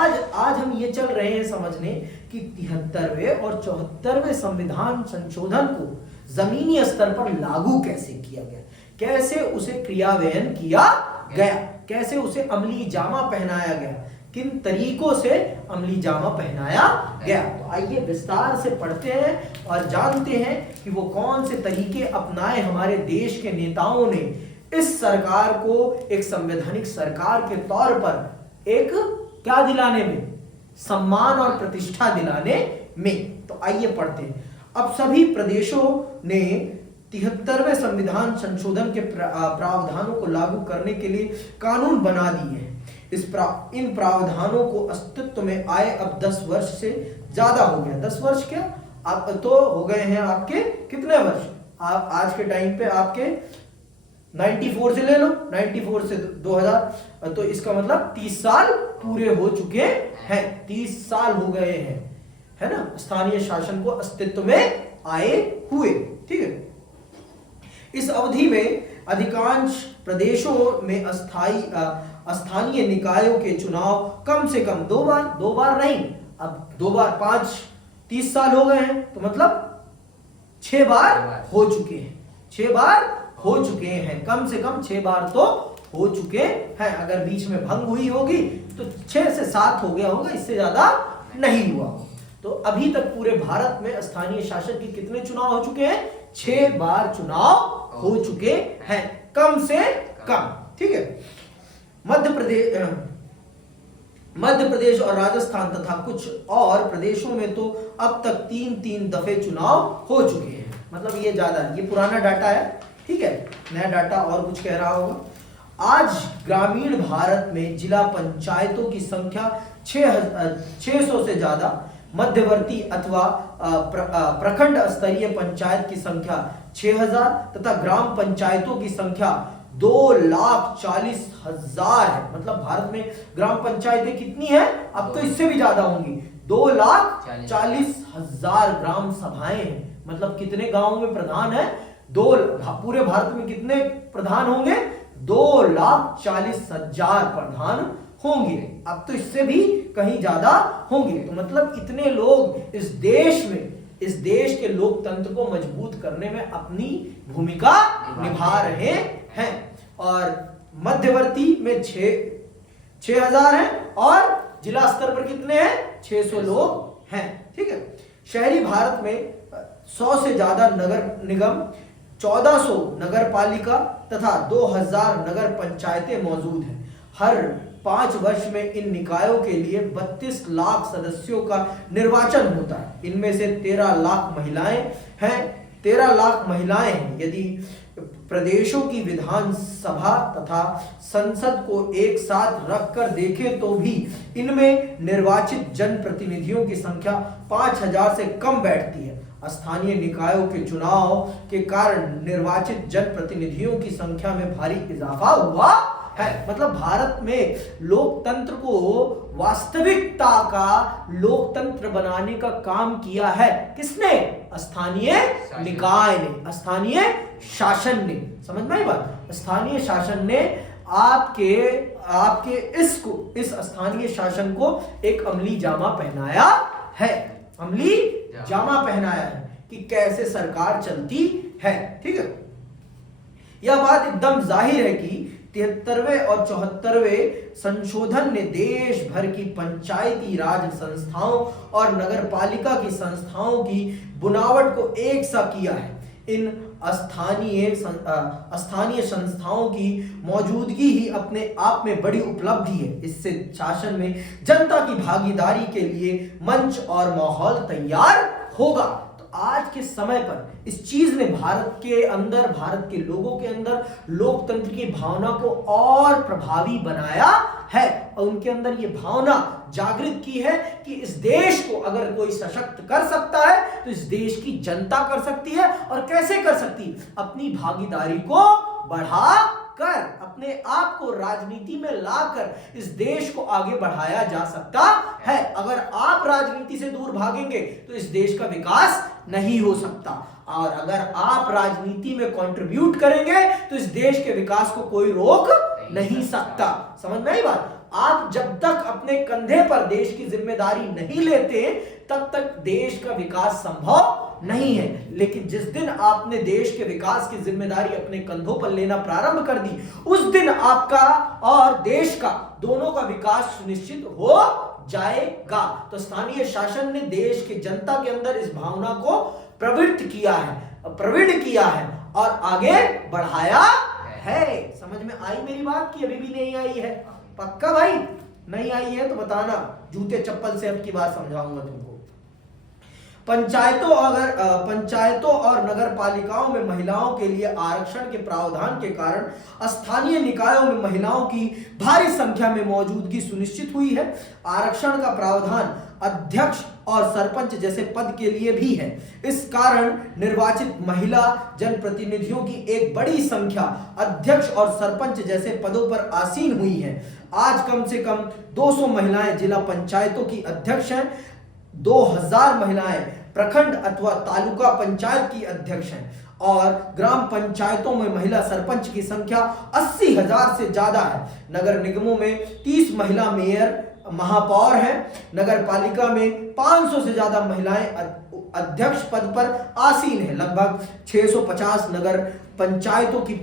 आज आज हम ये चल रहे हैं समझने कि 73वें और 74वें संविधान संशोधन को जमीनी स्तर पर लागू कैसे किया गया, कैसे उसे क्रियान्वयन किया गया, कैसे उसे अमली जामा पहनाया गया, किन तरीकों से अमली जामा पहनाया गया। तो आइए विस्तार से पढ़ते हैं और जानते हैं कि वो कौन से तरीके अपनाए हमारे देश के नेताओं ने इस सरकार को एक संवैधानिक सरकार के तौर पर एक क्या दिलाने में, सम्मान और प्रतिष्ठा दिलाने में। तो आइए पढ़ते हैं। अब सभी प्रदेशों ने 73वें संविधान संशोधन के प्रावधानों को लागू करने के लिए कानून बना दिए हैं। इन प्रावधानों को अस्तित्व में आए अब 10 वर्ष से ज्यादा हो गया। 10 वर्ष क्या, अब तो हो गए हैं आपके कितने वर्ष, आप आज के टाइम पे आपके 94 से ले लो, 94 से 2000, तो इसका मतलब 30 साल पूरे हो चुके हैं। 30 साल हो गए हैं, है ना, स्थानीय शासन को अस्तित्व में आए हुए। ठीक है, इस अवधि में अधिकांश प्रदेशों में स्थानीय निकायों के चुनाव कम से कम दो बार नहीं, अब 2 बार 5, 30 साल हो गए हैं, तो मतलब 6 बार हो चुके हैं। 6 बार हो चुके हैं, कम से कम 6 बार तो हो चुके हैं। अगर बीच में भंग हुई होगी तो 6 से 7 हो गया होगा, इससे ज्यादा नहीं हुआ। तो अभी तक पूरे भारत में स्थानीय शासन के कितने चुनाव हो चुके हैं? 6 बार चुनाव हो चुके हैं, कम से कम। ठीक है, मध्य प्रदेश और राजस्थान तथा कुछ और प्रदेशों में तो अब तक 3-3 दफे चुनाव हो चुके हैं। मतलब ये ज्यादा, ये पुराना डाटा है, ठीक है, नया डाटा और कुछ कह रहा होगा। आज ग्रामीण भारत में जिला पंचायतों की संख्या 600 से ज्यादा, मध्यवर्ती अथवा प्रखंड स्तरीय पंचायत की संख्या 6000 तथा ग्राम पंचायतों की संख्या 2,40,000 है। मतलब भारत में ग्राम पंचायतें कितनी है? अब तो इससे भी ज्यादा होंगी, 2,40,000 ग्राम सभाएं हैं। मतलब कितने गांवों में प्रधान है? पूरे भारत में कितने प्रधान होंगे? 2,40,000 प्रधान होंगे। अब तो इससे भी कहीं ज्यादा होंगे। तो मतलब इतने लोग इस देश में, इस देश के लोकतंत्र को मजबूत करने में अपनी भूमिका निभा रहे हैं। और मध्यवर्ती में 6,000 है और जिला स्तर पर कितने हैं? 600 लोग हैं। ठीक है, शहरी भारत में 100 से ज्यादा नगर निगम, 1400 नगर पालिका तथा 2000 नगर पंचायतें मौजूद हैं। हर 5 वर्ष में इन निकायों के लिए 32 लाख सदस्यों का निर्वाचन होता है। इनमें से 13 लाख महिलाएं हैं। 13 लाख महिलाएं हैं। यदि प्रदेशों की विधानसभा तथा संसद को एक साथ रखकर देखें तो भी इनमें निर्वाचित जनप्रतिनिधियों की संख्या 5000 से कम बैठती है। स्थानीय निकायों के चुनाव के कारण निर्वाचित जनप्रतिनिधियों की संख्या में भारी इजाफा हुआ है। मतलब भारत में लोकतंत्र को वास्तविकता का लोकतंत्र बनाने का काम किया है किसने? स्थानीय निकाय ने, स्थानीय शासन ने। समझ में आई बात? स्थानीय शासन ने आपके इस स्थानीय शासन को एक अमली जामा पहनाया है, अमली जामा पहनाया है कि कैसे सरकार चलती है। ठीक है, यह बात एकदम जाहिर है कि 73वें और 74वें संशोधन ने देश भर की पंचायती राज संस्थाओं और नगर पालिका की संस्थाओं की बुनावट को एक सा किया है। इन स्थानीय संस्थाओं की मौजूदगी ही अपने आप में बड़ी उपलब्धि है। इससे शासन में जनता की भागीदारी के लिए मंच और माहौल तैयार होगा। आज के समय पर इस चीज ने भारत के अंदर, भारत के लोगों के अंदर लोकतंत्र की भावना को और प्रभावी बनाया है और उनके अंदर ये भावना जागृत की है कि इस देश को अगर कोई सशक्त कर सकता है तो इस देश की जनता कर सकती है। और कैसे कर सकती है? अपनी भागीदारी को बढ़ा कर, अपने आप को राजनीति में लाकर इस देश को आगे बढ़ाया जा सकता है। अगर आप राजनीति से दूर भागेंगे तो इस देश का विकास नहीं हो सकता, और अगर आप राजनीति में कंट्रीब्यूट करेंगे तो इस देश के विकास को कोई रोक नहीं सकता। समझ में आई बात? आप जब तक अपने कंधे पर देश की जिम्मेदारी नहीं लेते तब तक देश का विकास संभव नहीं है। लेकिन जिस दिन आपने देश के विकास की जिम्मेदारी अपने कंधों पर लेना प्रारंभ कर दी, उस दिन आपका और देश का दोनों का विकास सुनिश्चित हो जाएगा। तो स्थानीय शासन ने देश की जनता के अंदर इस भावना को प्रवृत्त किया है और आगे बढ़ाया है। समझ में आई मेरी बात की अभी भी नहीं आई है? पक्का भाई? नहीं आई है तो बताना, जूते चप्पल से अब की बात समझाऊंगा तुमको। पंचायतों और नगर पालिकाओं में महिलाओं के लिए आरक्षण के प्रावधान के कारण स्थानीय निकायों में महिलाओं की भारी संख्या में मौजूदगी सुनिश्चित हुई है। आरक्षण का प्रावधान अध्यक्ष और सरपंच जैसे पद के लिए भी है। इस कारण निर्वाचित महिला जनप्रतिनिधियों की एक बड़ी संख्या अध्यक्ष और सरपंच जैसे पदों पर आसीन हुई है। आज कम से कम 200 महिलाएं जिला पंचायतों की अध्यक्ष हैं, 2000 महिलाएं प्रखंड अथवा तालुका पंचायत की अध्यक्ष हैं और ग्राम पंचायतों में महिला सरपंच की संख्या 80,000 से ज्यादा है। नगर निगमों में 30 महिला मेयर महापौर हैं। नगर पालिका में 500 से ज्यादा महिलाएं अध्यक्ष पद पर आसीन है। लगभग 650 नगर पंचायतों की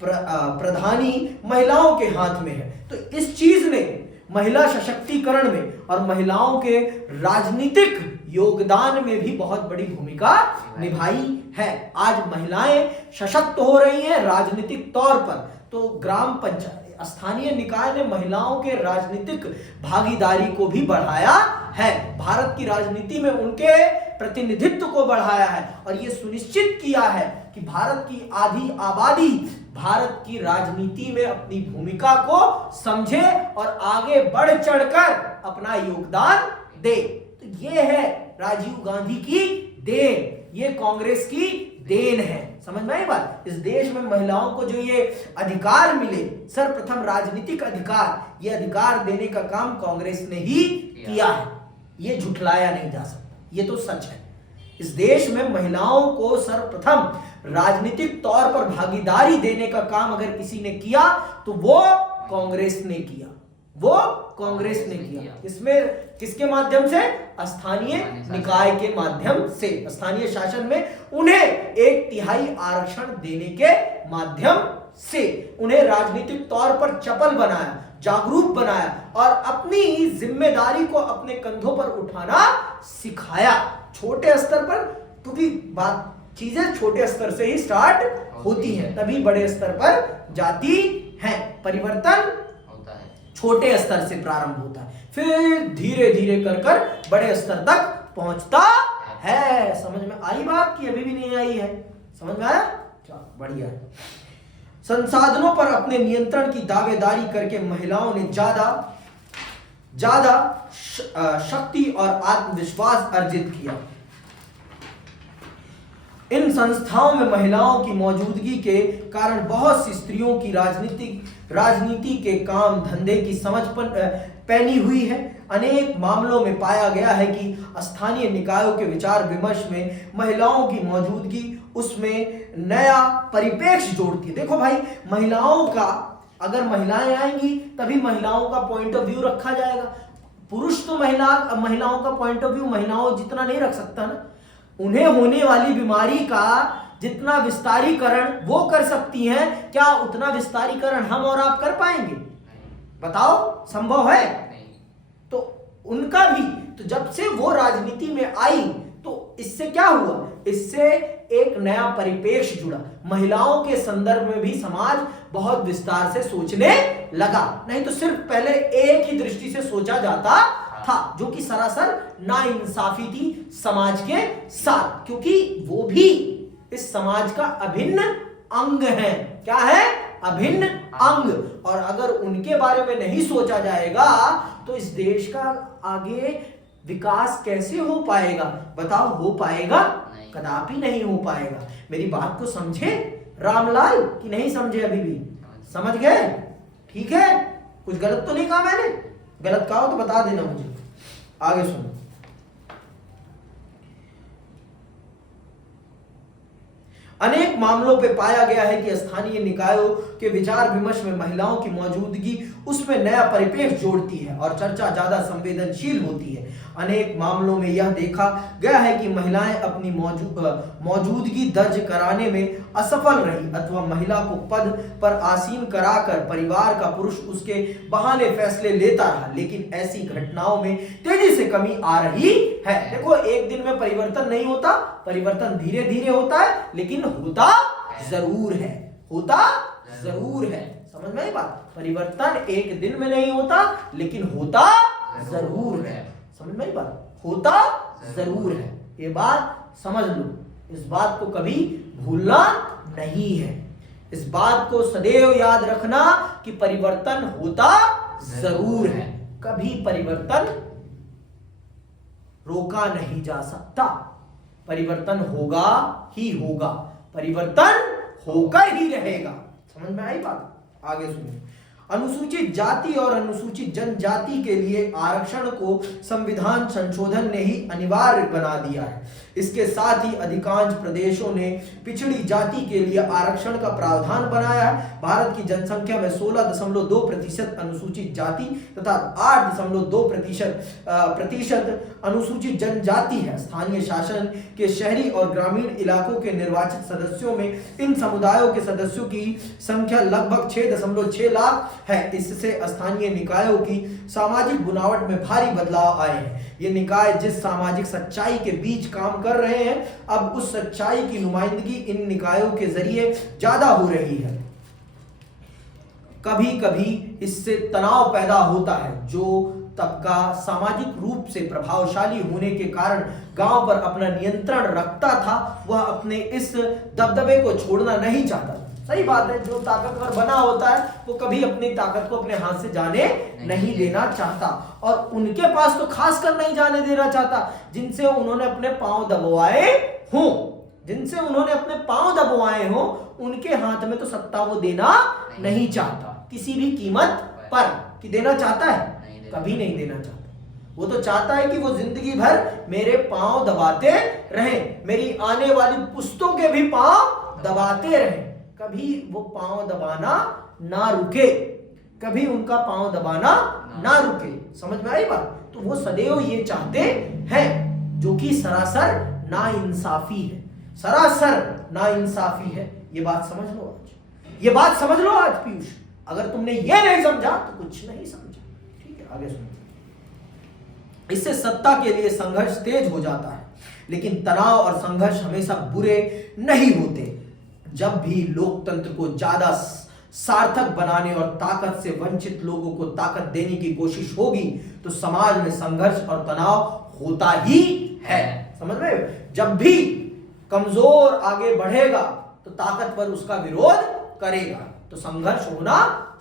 प्रधानी महिलाओं के हाथ में है। तो इस चीज ने महिला सशक्तिकरण में और महिलाओं के राजनीतिक योगदान में भी बहुत बड़ी भूमिका निभाई है। आज महिलाएं सशक्त हो रही हैं राजनीतिक तौर पर। तो ग्राम पंचायत स्थानीय निकाय ने महिलाओं के राजनीतिक भागीदारी को भी बढ़ाया है, भारत की राजनीति में उनके प्रतिनिधित्व को बढ़ाया है और यह सुनिश्चित किया है कि भारत की आधी आबादी भारत की राजनीति में अपनी भूमिका को समझे और आगे बढ़ चढ़कर अपना योगदान दे। तो ये है राजीव गांधी की देन, ये कांग्रेस की देन है। समझ में आई बात? इस देश में महिलाओं को जो ये अधिकार मिले, सर्वप्रथम राजनीतिक अधिकार, ये अधिकार देने का काम कांग्रेस ने ही किया है। ये झुठलाया नहीं जा सकता, ये तो सच है। इस देश में महिलाओं को सर्वप्रथम राजनीतिक तौर पर भागीदारी देने का काम अगर किसी ने किया तो वो कांग्रेस ने किया, वो कांग्रेस ने किया। इसमें किसके माध्यम से? स्थानीय निकाय के माध्यम से। स्थानीय शासन में उन्हें 1/3 आरक्षण देने के माध्यम से उन्हें राजनीतिक तौर पर चपल बनाया, जागरूक बनाया और अपनी जिम्मेदारी को अपने कंधों पर उठाना सिखाया। छोटे स्तर पर, क्योंकि बात चीजें छोटे स्तर से ही स्टार्ट होती हैं, तभी बड़े स्तर पर जाती हैं। परिवर्तन छोटे स्तर से प्रारंभ होता है, फिर धीरे धीरे कर कर बड़े स्तर तक पहुंचता है। समझ में आई बात की अभी भी नहीं आई है? समझ में आया? चलो बढ़िया है। संसाधनों पर अपने नियंत्रण की दावेदारी करके महिलाओं ने ज्यादा शक्ति और आत्मविश्वास अर्जित किया। इन संस्थाओं में महिलाओं की मौजूदगी के कारण बहुत सी स्त्रियों की राजनीति के काम धंधे की समझ पैनी हुई है। अनेक मामलों में पाया गया है कि स्थानीय निकायों के विचार विमर्श में महिलाओं की मौजूदगी उसमें नया परिप्रेक्ष्य जोड़ती है। देखो भाई, महिलाओं का, अगर महिलाएं आएंगी तभी महिलाओं का पॉइंट ऑफ व्यू रखा जाएगा। पुरुष तो महिलाओं का पॉइंट ऑफ व्यू महिलाओं जितना नहीं रख सकता ना। उन्हें होने वाली बीमारी का जितना विस्तारीकरण वो कर सकती हैं, क्या उतना विस्तारीकरण हम और आप कर पाएंगे? बताओ, संभव है? तो उनका भी, तो जब से वो राजनीति में आई तो इससे क्या हुआ? इससे एक नया परिप्रेक्ष्य जुड़ा। महिलाओं के संदर्भ में भी समाज बहुत विस्तार से सोचने लगा। नहीं तो सिर्फ पहले एक ही दृष्टि से सोचा जाता था, जो कि सरासर नाइंसाफी थी समाज के साथ, क्योंकि वो भी इस समाज का अभिन्न अंग है। क्या है? अभिन्न अंग। और अगर उनके बारे में नहीं सोचा जाएगा तो इस देश का आगे विकास कैसे हो पाएगा? बताओ, हो पाएगा? कदापि नहीं हो पाएगा। मेरी बात को समझे रामलाल कि नहीं समझे? अभी भी समझ गए? ठीक है, कुछ गलत तो नहीं कहा मैंने? गलत कहा हो तो बता देना मुझे। आगे सुनो। अनेक मामलों पे पाया गया है कि स्थानीय निकायों के विचार विमर्श में महिलाओं की मौजूदगी उसमें नया परिपेक्ष जोड़ती है और चर्चा ज्यादा संवेदनशील होती है। अनेक मामलों में यह देखा गया है कि महिलाएं अपनी मौजूदगी दर्ज कराने में असफल रही अथवा महिला को पद पर आसीन कराकर परिवार का पुरुष उसके बहाने फैसले लेता रहा, लेकिन ऐसी घटनाओं में तेजी से कमी आ रही है। देखो, एक दिन में परिवर्तन नहीं होता, परिवर्तन धीरे धीरे होता है, लेकिन होता जरूर है, होता जरूर है। समझ में आई बात? परिवर्तन एक दिन में नहीं होता, लेकिन होता जरूर है। समझ में आई बात? होता जरूर है। ये बात समझ लो, इस बात को कभी भूलना नहीं है। इस बात को सदैव याद रखना कि परिवर्तन होता जरूर है, कभी परिवर्तन रोका नहीं जा सकता। परिवर्तन होगा ही होगा, परिवर्तन होकर ही रहेगा। समझ में आई बात? आगे सुनिए। अनुसूचित जाति और अनुसूचित जनजाति के लिए आरक्षण को संविधान संशोधन ने ही अनिवार्य बना दिया है। इसके साथ ही अधिकांश प्रदेशों ने पिछड़ी जाति के लिए आरक्षण का प्रावधान बनाया है। भारत की जनसंख्या में 16.2% अनुसूचित जाति तथा 8.2% अनुसूचित जनजाति है। स्थानीय शासन के शहरी और ग्रामीण इलाकों के निर्वाचित सदस्यों में इन समुदायों के सदस्यों की संख्या लगभग 6.6 लाख है। इससे स्थानीय निकायों की सामाजिक बुनावट में भारी बदलाव आए हैं। ये निकाय जिस सामाजिक सच्चाई के बीच काम कर रहे हैं, अब उस सच्चाई की नुमाइंदगी इन निकायों के जरिए ज्यादा हो रही है। कभी कभी इससे तनाव पैदा होता है। जो तबका सामाजिक रूप से प्रभावशाली होने के कारण गांव पर अपना नियंत्रण रखता था, वह अपने इस दबदबे को छोड़ना नहीं चाहता। सही बात है, जो ताकतवर बना होता है वो कभी अपनी ताकत को अपने हाथ से जाने नहीं देना चाहता, और उनके पास तो खासकर नहीं जाने देना चाहता जिनसे उन्होंने अपने पांव दबवाए हों। जिनसे उन्होंने अपने पांव दबवाए हों, उनके हाथ में तो सत्ता वो देना नहीं चाहता किसी भी कीमत पर। कि देना चाहता है? कभी नहीं देना चाहता। वो तो चाहता है कि वो जिंदगी भर मेरे पांव दबाते रहें, मेरी आने वाली पुश्तों के भी पांव दबाते रहें, कभी वो पांव दबाना ना रुके, कभी उनका पांव दबाना ना रुके। समझ में आई बात? तो वो सदैव ये चाहते हैं, जो कि सरासर नाइंसाफी है, सरासर नाइंसाफी है। ये बात समझ लो आज, ये बात समझ लो आज पीयूष। अगर तुमने ये नहीं समझा तो कुछ नहीं समझा। ठीक है, आगे सुनो। इससे सत्ता के लिए संघर्ष तेज हो जाता है, लेकिन तनाव और संघर्ष हमेशा बुरे नहीं होते। जब भी लोकतंत्र को ज्यादा सार्थक बनाने और ताकत से वंचित लोगों को ताकत देने की कोशिश होगी, तो समाज में संघर्ष और तनाव होता ही है। समझ में? जब भी कमजोर आगे बढ़ेगा तो ताकतवर उसका विरोध करेगा। तो संघर्ष होना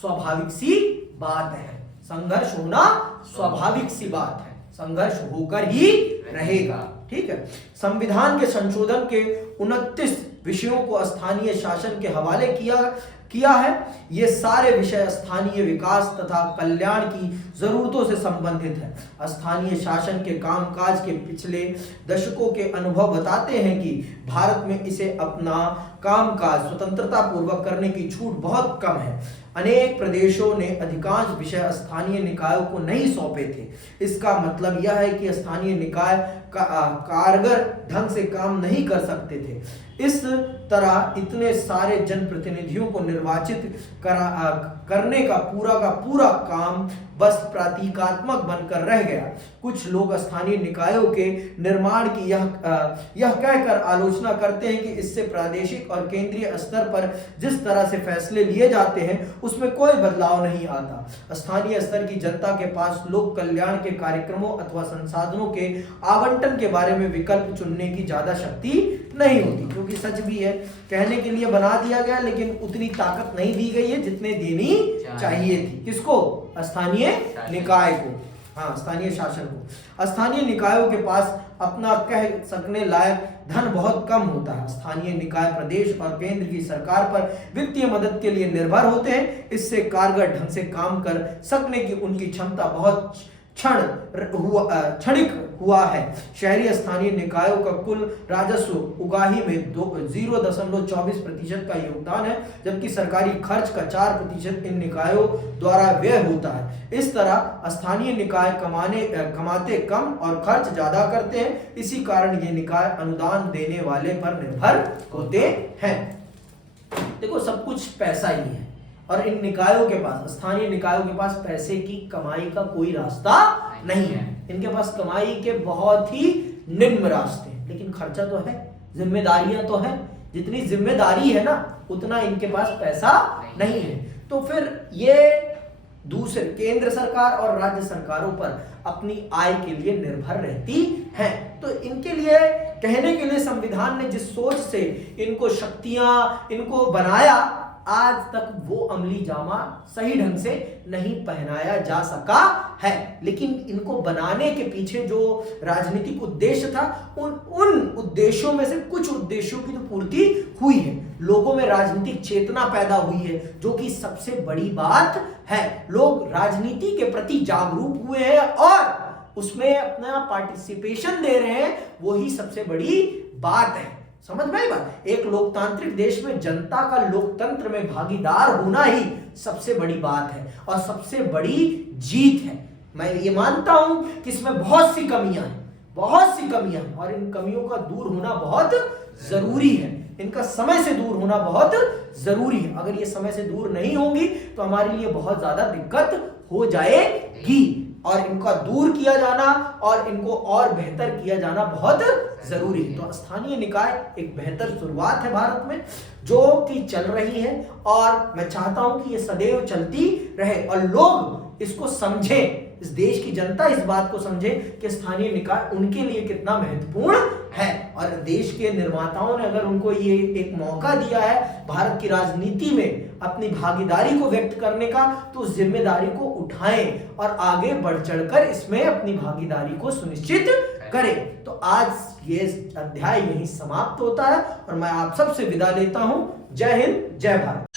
स्वाभाविक सी बात है, संघर्ष होना स्वाभाविक सी बात है, संघर्ष होकर ही रहेगा। ठीक है। संविधान के संशोधन के 29 विषयों को स्थानीय शासन के हवाले किया है। ये सारे विषय स्थानीय विकास तथा कल्याण की जरूरतों से संबंधित है। स्थानीय शासन के कामकाज के पिछले दशकों के अनुभव बताते हैं कि भारत में इसे अपना कामकाज स्वतंत्रता पूर्वक करने की छूट बहुत कम है। अनेक प्रदेशों ने अधिकांश विषय स्थानीय निकायों को नहीं सौंपे थे। इसका मतलब यह है कि स्थानीय निकाय कारगर ढंग से काम नहीं कर सकते थे। इस तरह इतने सारे जनप्रतिनिधियों को निर्वाचित करने का पूरा काम बस प्रतीकात्मक बनकर रह गया। कुछ लोग स्थानीय निकायों के निर्माण की यह कहकर आलोचना करते हैं कि इससे प्रादेशिक और केंद्रीय स्तर पर जिस तरह से फैसले लिए जाते हैं उसमें कोई बदलाव नहीं आता। स्थानीय स्तर की जनता के पास लोक कल्याण के कार्यक्रमों अथवा संसाधनों के आवंटन के बारे में विकल्प चुनने की ज्यादा शक्ति नहीं होती, क्योंकि सच भी है, कहने के लिए बना दिया गया लेकिन उतनी ताकत नहीं दी गई है जितने देनी चाहिए थी। किसको? स्थानीय निकाय को, हाँ, स्थानीय शासन को। स्थानीय निकायों के पास अपना कह सकने लायक धन बहुत कम होता है। स्थानीय निकाय प्रदेश और केंद्र की सरकार पर वित्तीय मदद के लिए निर्भर होते हैं। इससे कारगर ढंग से काम कर सकने की उनकी क्षमता बहुत क्षणिक हुआ है। शहरी स्थानीय निकायों का कुल राजस्व उगाही में 0.24% का योगदान है, जबकि सरकारी खर्च का 4% इन निकायों द्वारा व्यय होता है। इस तरह स्थानीय निकाय कमाते कम और खर्च ज्यादा करते हैं। इसी कारण ये निकाय अनुदान देने वाले पर निर्भर होते हैं। देखो, सब कुछ पैसा ही है और इन निकायों के पास, स्थानीय निकायों के पास पैसे की कमाई का कोई रास्ता नहीं है। इनके पास कमाई के बहुत ही निम्न रास्ते हैं, लेकिन खर्चा तो है, जिम्मेदारियां तो है। जितनी जिम्मेदारी है ना, उतना इनके पास पैसा नहीं है। तो फिर ये दूसरे केंद्र सरकार और राज्य सरकारों पर अपनी आय के लिए निर्भर रहती हैं। तो इनके लिए कहने के लिए संविधान ने जिस सोच से इनको शक्तियां इनको बनाया, आज तक वो अमली जामा सही ढंग से नहीं पहनाया जा सका है। लेकिन इनको बनाने के पीछे जो राजनीतिक उद्देश्य था, उन उद्देश्यों में से कुछ उद्देश्यों की तो पूर्ति हुई है। लोगों में राजनीतिक चेतना पैदा हुई है, जो कि सबसे बड़ी बात है। लोग राजनीति के प्रति जागरूक हुए हैं और उसमें अपना पार्टिसिपेशन दे रहे हैं, वही सबसे बड़ी बात है। समझ में आई बात? एक लोकतांत्रिक देश में जनता का लोकतंत्र में भागीदार होना ही सबसे बड़ी बात है और सबसे बड़ी जीत है। मैं ये मानता हूं कि इसमें बहुत सी कमियां हैं और इन कमियों का दूर होना बहुत जरूरी है। इनका समय से दूर होना बहुत जरूरी है। अगर ये समय से दूर नहीं होंगी तो हमारे लिए बहुत ज्यादा दिक्कत हो जाएगी और इनका दूर किया जाना और इनको और बेहतर किया जाना बहुत जरूरी है। तो स्थानीय निकाय एक बेहतर शुरुआत है भारत में, जो कि चल रही है और मैं चाहता हूं कि ये सदैव चलती रहे और लोग इसको समझें। इस देश की जनता इस बात को समझे कि स्थानीय निकाय उनके लिए कितना महत्वपूर्ण है और देश के निर्माताओं ने अगर उनको ये एक मौका दिया है भारत की राजनीति में अपनी भागीदारी को व्यक्त करने का, तो उस जिम्मेदारी को उठाएं और आगे बढ़ चढ़कर इसमें अपनी भागीदारी को सुनिश्चित करें। तो आज ये अध्याय यहीं समाप्त होता है और मैं आप सबसे विदा लेता हूं। जय हिंद, जय भारत।